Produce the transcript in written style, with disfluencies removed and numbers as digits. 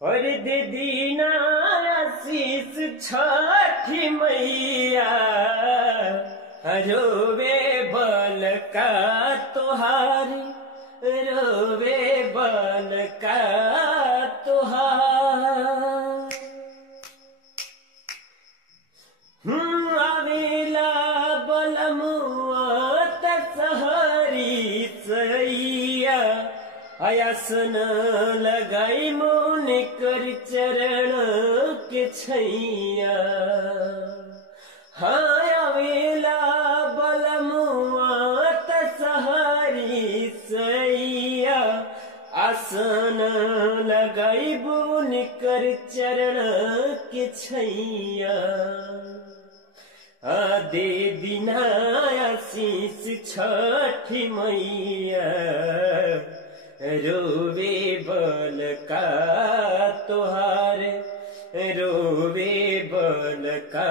और दे दीना आशीष छठी मैया, रोवे बल का तुहार, रोवे बल का तुहार। आवेला बलमुआ तसहरी सैया, आयासन लगाई मोन कर चरण के छैया। हाँ आवेला बलमुआ तसहरी सैया, आसन लगाई बोन कर चरण के छैया। दे बिना आशीष छठी मैया, रोवे बल का तुहार, रोवे बल का